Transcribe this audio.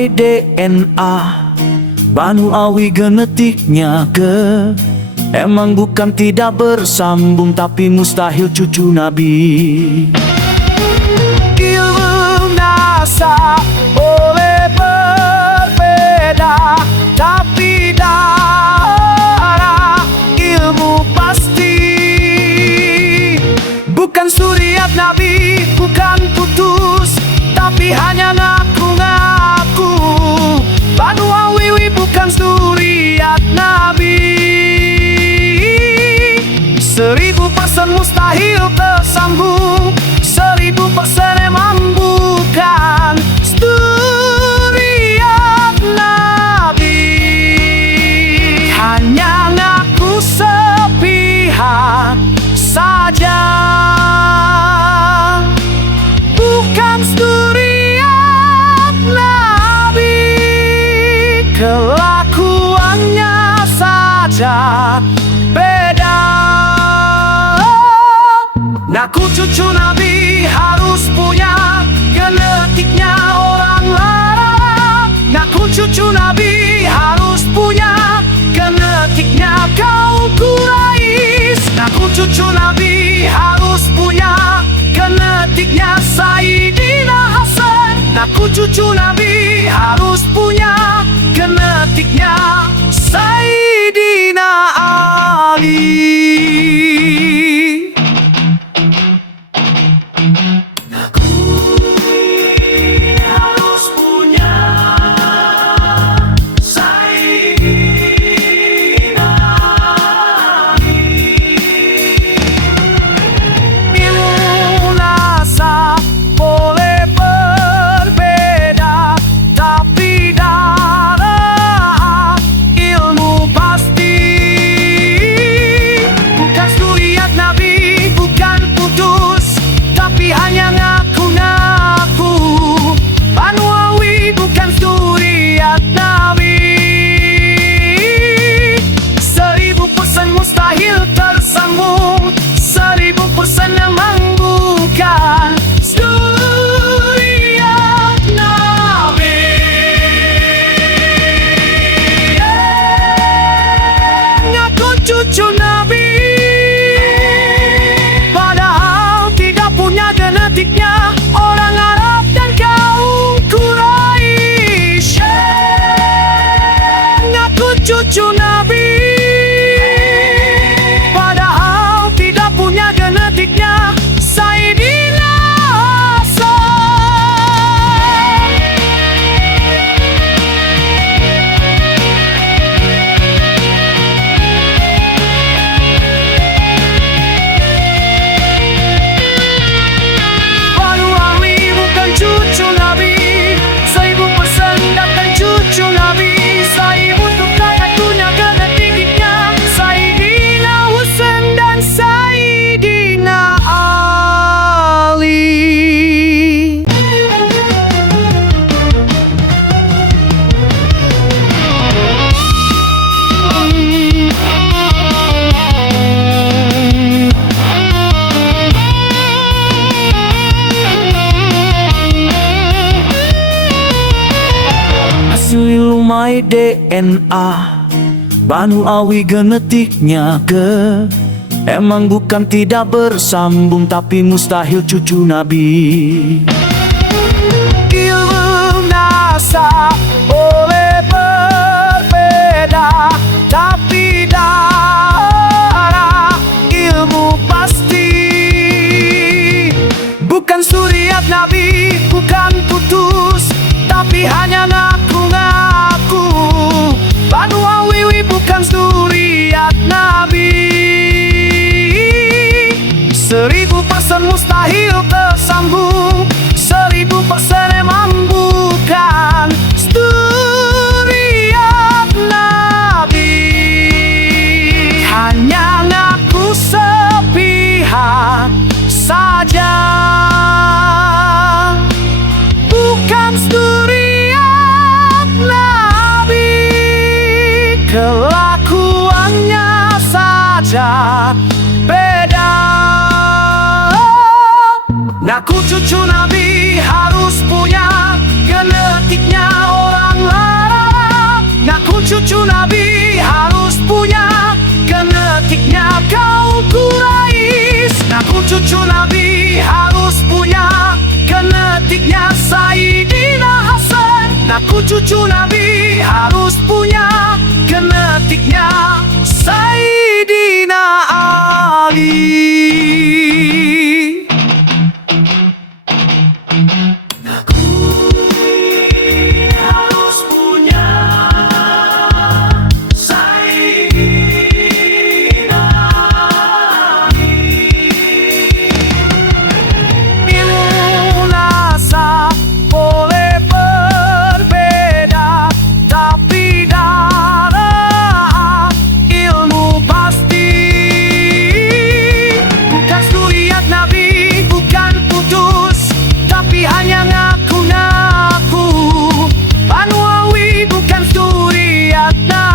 lumai DNA, Banu Awi genetiknya ke. Emang bukan tidak bersambung, tapi mustahil cucu Nabi. Ilmu NASA boleh berbeda, tapi darah ilmu pasti. Bukan suriat Nabi, bukan putus, tapi hanya ngaku-ngaku. Banu Awi bukan suriat Nabi. 1000% mustahil tersambung, 1000% emang bukan suriat Nabi. Hanya ngaku sepihak saja, bukan suriat Nabi. Kelakuannya saja beda. Ngaku cucu Nabi harus punya genetiknya orang Arab. Ngaku cucu Nabi harus punya genetiknya kaum Quraisy. Ngaku cucu Nabi harus punya genetiknya Sayyidina Hasan. Ngaku cucu Nabi harus punya genetiknya Sayyidina Ali. Hanya ngaku-ngaku. Banu Awi bukan suriat Nabi. 1000% mustahil tersambung, 1000% emang bukan suriat Nabi. Ngaku cucu Nabi, genetiknya orang Arab dan kaum Quraisy. Ngaku cucu Nabi, padahal tidak punya genetiknya Sayyidina lumai DNA, Banu Awi genetiknya ke. Emang bukan tidak bersambung, tapi mustahil cucu Nabi. Ilmu NASA boleh berbeda, tapi darah ilmu pasti. Bukan suriat Nabi, bukan putus, tapi hanya ngaku-ngaku. Banu Awi bukan suriat Nabi. 1000% mustahil tersambung, 1000% emang bukan suriat Nabi. Hanya ngaku sepihak saja, bukan suriat Nabi. Kelakuannya saja beda. Ngaku cucu Nabi harus punya genetiknya orang cucu Nabi harus punya genetiknya kaum Quraisy. Aku cucu Nabi harus punya genetiknya Sayyidina Hasan. Aku cucu Nabi harus punya genetiknya Sayyidina Ali. Hanya ngaku-ngaku Banu Awi bukan suriat Nabi.